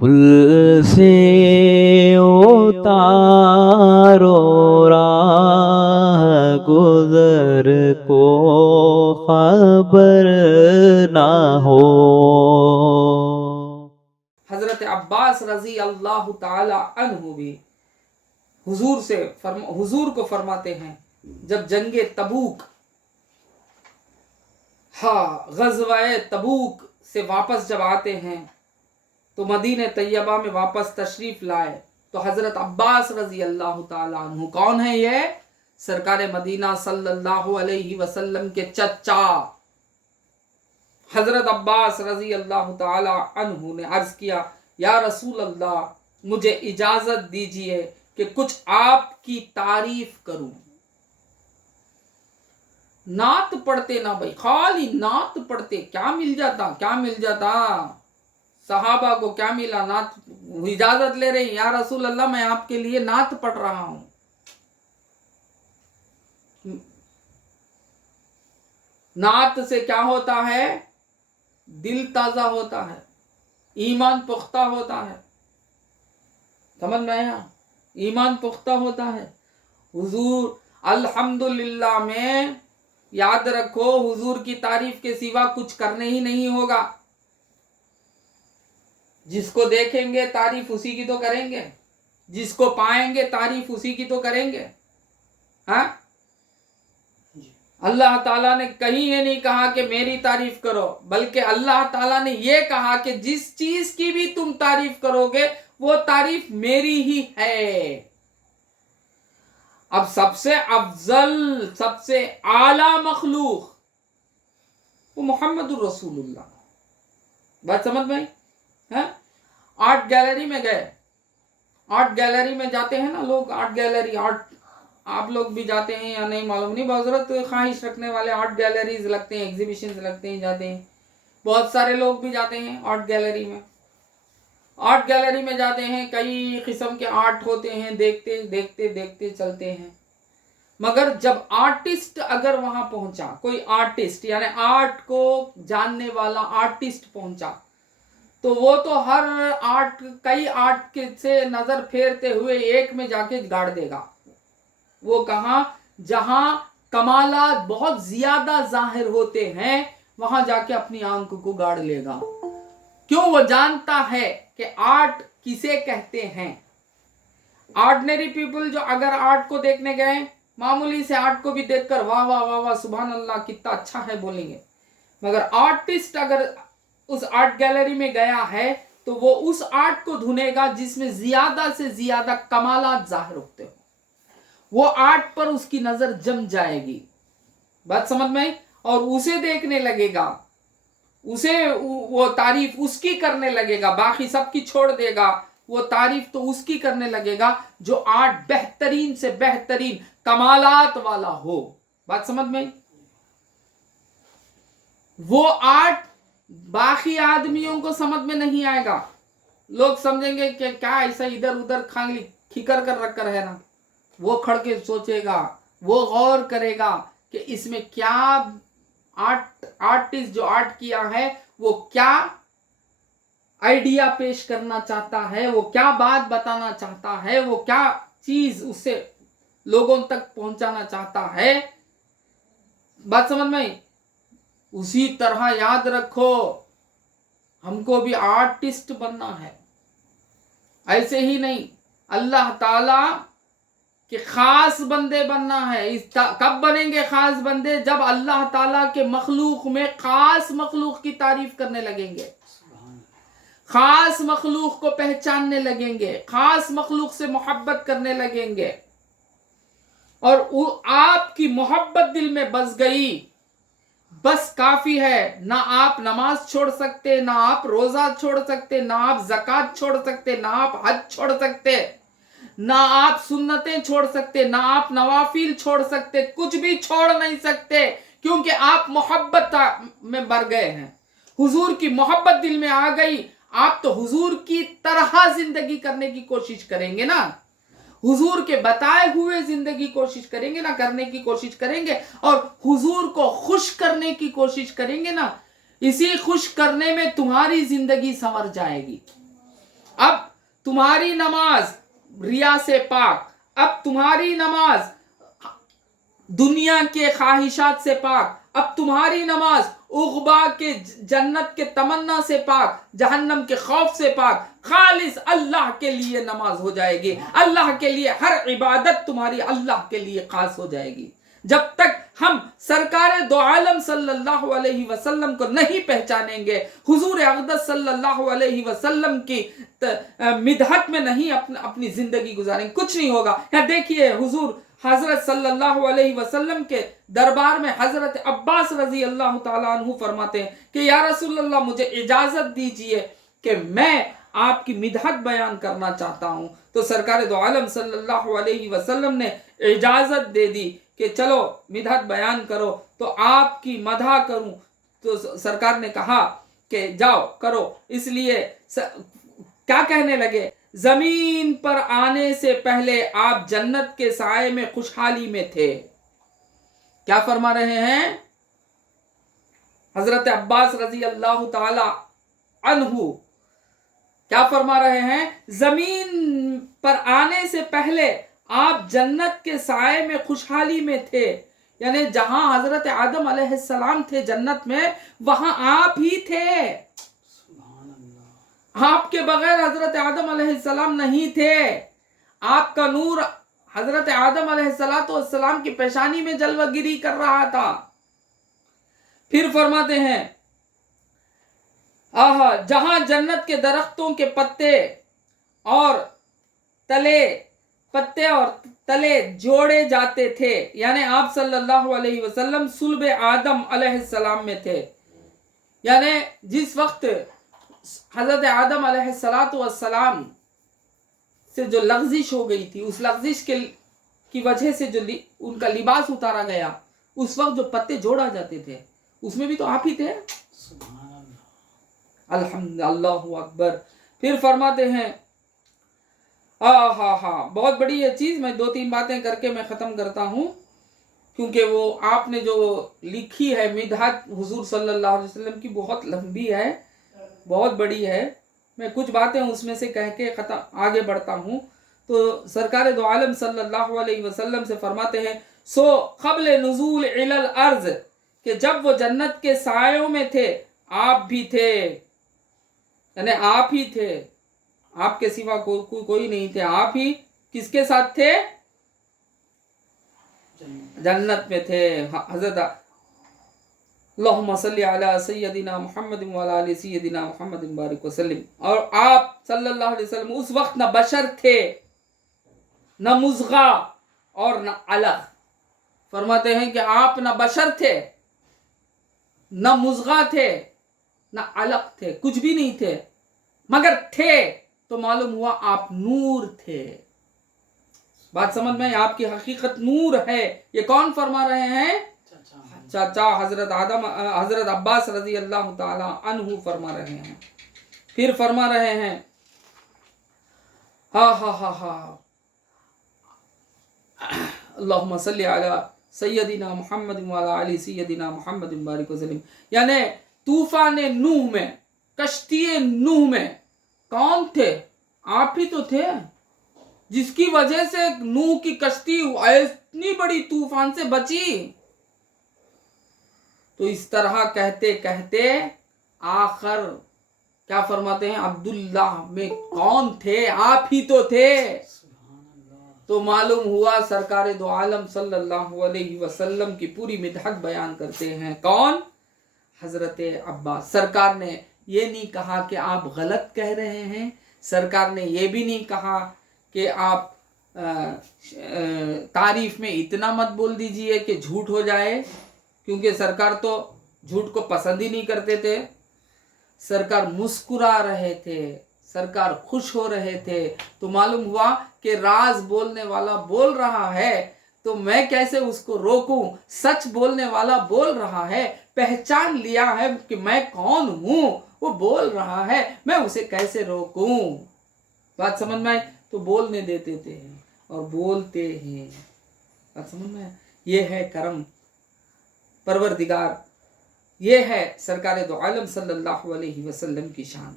پل سے اتارو راہ گزر کو خبر نہ ہو۔ حضرت عباس رضی اللہ تعالی عنہ بھی حضور کو فرماتے ہیں جب جنگ تبوک غزوہ تبوک سے واپس جب آتے ہیں تو مدینہ طیبہ میں واپس تشریف لائے تو حضرت عباس رضی اللہ تعالی عنہ کون ہے؟ یہ سرکار مدینہ صلی اللہ علیہ وسلم کے چچا حضرت عباس رضی اللہ تعالی عنہ نے عرض کیا یا رسول اللہ مجھے اجازت دیجئے کہ کچھ آپ کی تعریف کروں۔ نعت پڑھتے نا بھائی، خالی نعت پڑھتے، کیا مل جاتا صحابہ کو کیا ملا؟ نعت اجازت لے رہے ہیں، یا رسول اللہ میں آپ کے لیے نعت پڑھ رہا ہوں۔ نعت سے کیا ہوتا ہے؟ دل تازہ ہوتا ہے، ایمان پختہ ہوتا ہے، سمجھ میں آیا؟ ایمان پختہ ہوتا ہے۔ حضور الحمدللہ میں یاد رکھو حضور کی تعریف کے سوا کچھ کرنے ہی نہیں ہوگا۔ جس کو دیکھیں گے تعریف اسی کی تو کریں گے، جس کو پائیں گے تعریف اسی کی تو کریں گے۔ ہاں، اللہ تعالیٰ نے کہیں یہ نہیں کہا کہ میری تعریف کرو، بلکہ اللہ تعالیٰ نے یہ کہا کہ جس چیز کی بھی تم تعریف کرو گے وہ تعریف میری ہی ہے۔ اب سب سے افضل، سب سے اعلیٰ مخلوق وہ محمد الرسول اللہ۔ بات سمجھ میں؟ آرٹ گیلری میں گئے، آرٹ گیلری میں جاتے ہیں نا لوگ، آرٹ گیلری، آرٹ آپ لوگ بھی جاتے ہیں یا نہیں معلوم نہیں، بحضرت خواہش رکھنے والے آرٹ گیلریز لگتے ہیں، ایگزیبیشنز لگتے ہیں، جاتے ہیں، بہت سارے لوگ بھی جاتے ہیں آرٹ گیلری میں۔ آرٹ گیلری میں جاتے ہیں، کئی قسم کے آرٹ ہوتے ہیں، دیکھتے دیکھتے دیکھتے چلتے ہیں، مگر جب آرٹسٹ اگر وہاں پہنچا، کوئی آرٹسٹ یعنی آرٹ کو جاننے والا آرٹسٹ پہنچا تو وہ تو ہر آرٹ، کئی آرٹ سے نظر پھیرتے ہوئے ایک میں جا کے گاڑ دے گا۔ وہ کہاں؟ جہاں کمالات بہت زیادہ ظاہر ہوتے ہیں وہاں جا کے اپنی آنکھ کو گاڑ لے گا۔ کیوں؟ وہ جانتا ہے کہ آرٹ کسے کہتے ہیں۔ آرڈنری پیپل جو اگر آرٹ کو دیکھنے گئے، معمولی سے آرٹ کو بھی دیکھ کر واہ واہ واہ واہ سبحان اللہ کتنا اچھا ہے بولیں گے، مگر آرٹسٹ اگر اس آرٹ گیلری میں گیا ہے تو وہ اس آرٹ کو ڈھونڈے گا جس میں زیادہ سے زیادہ کمالات ظاہر ہوتے ہو، وہ آرٹ پر اس کی نظر جم جائے گی۔ بات سمجھ میں؟ اور اسے دیکھنے لگے گا، اسے وہ تعریف اس کی کرنے لگے گا، باقی سب کی چھوڑ دے گا، وہ تعریف تو اس کی کرنے لگے گا جو آرٹ بہترین سے بہترین کمالات والا ہو۔ بات سمجھ میں؟ وہ آرٹ باقی آدمیوں کو سمجھ میں نہیں آئے گا، لوگ سمجھیں گے کہ کیا ایسا ادھر ادھر کھانگلی کھکر کر رکھ کر ہے نا، وہ کھڑ کے سوچے گا، وہ غور کرے گا کہ اس میں کیا آرٹسٹ جو آرٹ کیا ہے وہ کیا آئیڈیا پیش کرنا چاہتا ہے، وہ کیا بات بتانا چاہتا ہے، وہ کیا چیز اس سے لوگوں تک پہنچانا چاہتا ہے۔ بات سمجھ میں؟ اسی طرح یاد رکھو ہم کو بھی آرٹسٹ بننا ہے، ایسے ہی نہیں، اللہ تعالی کہ خاص بندے بننا ہے۔ کب بنیں گے خاص بندے؟ جب اللہ تعالیٰ کے مخلوق میں خاص مخلوق کی تعریف کرنے لگیں گے، خاص مخلوق کو پہچاننے لگیں گے، خاص مخلوق سے محبت کرنے لگیں گے، اور آپ کی محبت دل میں بس گئی، بس کافی ہے۔ نہ آپ نماز چھوڑ سکتے، نہ آپ روزہ چھوڑ سکتے، نہ آپ زکوٰۃ چھوڑ سکتے، نہ آپ حج چھوڑ سکتے، نہ آپ سنتیں چھوڑ سکتے، نہ آپ نوافل چھوڑ سکتے، کچھ بھی چھوڑ نہیں سکتے، کیونکہ آپ محبت میں بر گئے ہیں، حضور کی محبت دل میں آ گئی، آپ تو حضور کی طرح زندگی کرنے کی کوشش کریں گے نا، حضور کے بتائے ہوئے زندگی کوشش کریں گے نا، کرنے کی کوشش کریں گے، اور حضور کو خوش کرنے کی کوشش کریں گے نا، اسی خوش کرنے میں تمہاری زندگی سنور جائے گی۔ तुम्हारी नमाज रिया से पाक, अब तुम्हारी नमाज दुनिया के ख्वाहिशात से पाक, अब तुम्हारी नमाज उगबा के जन्नत के तमन्ना से पाक, जहन्नम के खौफ से पाक, खालिस अल्लाह के लिए नमाज हो जाएगी। अल्लाह के लिए हर इबादत तुम्हारी अल्लाह के लिए खास हो जाएगी। जब तक हम सरकार दो आलम सल्लल्लाहु अलैहि वसल्लम को नहीं पहचानेंगे, हुजूर अक़दस सल्लल्लाहु अलैहि वसल्लम की मिदहत में नहीं अपनी जिंदगी गुजारेंगे, कुछ नहीं होगा। यहाँ देखिए हुजूर हजरत सल्लल्लाहु अलैहि वसल्लम के दरबार में हजरत अब्बास रजी अल्लाह ताला अन्हु फरमाते हैं कि या रसूल अल्लाह, मुझे इजाजत दीजिए कि मैं आपकी मिदहत बयान करना चाहता हूं। तो सरकार दो आलम सल्लल्लाहु अलैहि वसल्लम ने इजाजत दे दी कि चलो मिदहत बयान करो, तो आपकी मदह करूं। तो सरकार ने कहा कि जाओ करो। इसलिए क्या कहने लगे, जमीन पर आने से पहले आप जन्नत के साए में खुशहाली में थे। क्या फरमा रहे हैं हजरत अब्बास रजी अल्लाह ताला अन्हु, क्या फरमा रहे हैं, जमीन पर आने से पहले आप जन्नत के साए में खुशहाली में थे। यानी जहां हजरत आदम अलैहिस्सलाम थे जन्नत में, वहां आप ही थे। आपके बगैर हजरत आदम अलैहिस्सलाम नहीं थे। आपका नूर हजरत आदम अलैहिस्सलाम की पेशानी में जलवागिरी कर रहा था। फिर फरमाते हैं, जहां जन्नत के दरख्तों के पत्ते और तले जोड़े जाते थे, यानी आप सल्लल्लाहु अलैहि वसल्लम सुल्ब आदम अलैहिस्सलाम में थे। यानी जिस वक्त हजरत आदम अलैहिस्सलाम से जो लग़ज़िश हो गई थी, उस लग़ज़िश की वजह से जो उनका लिबास उतारा गया, उस वक्त जो पत्ते जोड़ा जाते थे उसमें भी तो आप ही थे। अल्हम्दुलिल्लाह, अल्लाहु अकबर। फिर फरमाते हैं, बहुत बड़ी ये चीज़, मैं 2-3 बातें करके मैं ख़त्म करता हूँ, क्योंकि वो आपने जो लिखी है मिदहत हुजूर सल्लल्लाहु अलैहि वसल्लम की बहुत लंबी है, बहुत बड़ी है। मैं कुछ बातें उसमें से कह के आगे बढ़ता हूँ। तो सरकार दो आलम सल्लल्लाहु अलैहि वसल्लम से फरमाते हैं, सो क़ब्ल नुज़ूल इलल अर्ज़, कि जब वो जन्नत के सायों में थे आप भी थे। यानी आप ही थे, आपके सिवा कोई नहीं थे। आप ही किसके साथ थे? जन्नत में थे। हजरत अल्लाहुम्मा सल्ली अला सय्यदिना मुहम्मद व अला आलि सय्यदिना मुहम्मद बारिक वसल्लिम। और आप सल्लल्लाहु अलैहि वसल्लम उस वक्त न बशर थे, न मुज़गा और न अलग। फरमाते हैं कि आप न बशर थे, न मुज़गा थे, न अलग थे, कुछ भी नहीं थे, मगर थे तो मालूम हुआ आप नूर थे। बात समझ में? आपकी हकीकत नूर है। ये कौन फरमा रहे हैं? चाचा हजरत अब्बास रजी अल्लाह ताला अन्हु फरमा रहे हैं। फिर फरमा रहे हैं, अल्लाहुम्मा सल्ली अला सय्यदिना मुहम्मद व अला आलि सय्यदिना मुहम्मद बारिक वसल्लम। यानी तूफान नूह में, कश्ती नूह में कौन थे? आप ही तो थे, जिसकी वजह से नूह की कश्ती इतनी बड़ी तूफान से बची। तो इस तरह कहते कहते आखिर क्या फरमाते हैं, अब्दुल्लाह में कौन थे? आप ही तो थे। तो मालूम हुआ सरकार दो आलम सल्लल्लाहु अलैहि वसल्लम की पूरी मिदहत बयान करते हैं। कौन? हजरत अब्बास। सरकार ने ये नहीं कहा कि आप गलत कह रहे हैं, सरकार ने ये भी नहीं कहा कि आप तारीफ में इतना मत बोल दीजिए कि झूठ हो जाए, क्योंकि सरकार तो झूठ को पसंद ही नहीं करते थे। सरकार मुस्कुरा रहे थे, सरकार खुश हो रहे थे। तो मालूम हुआ कि राज बोलने वाला बोल रहा है, तो मैं कैसे उसको रोकूं? सच बोलने वाला बोल रहा है, पहचान लिया है कि मैं कौन हूं, वो बोल रहा है, मैं उसे कैसे रोकूं? बात समझ में आई? तो बोलने देते थे और बोलते हैं। बात समझ में? ये है करम परवरदिगार, ये है सरकार दो आलम सल्लल्लाहु अलैहि वसल्लम की शान।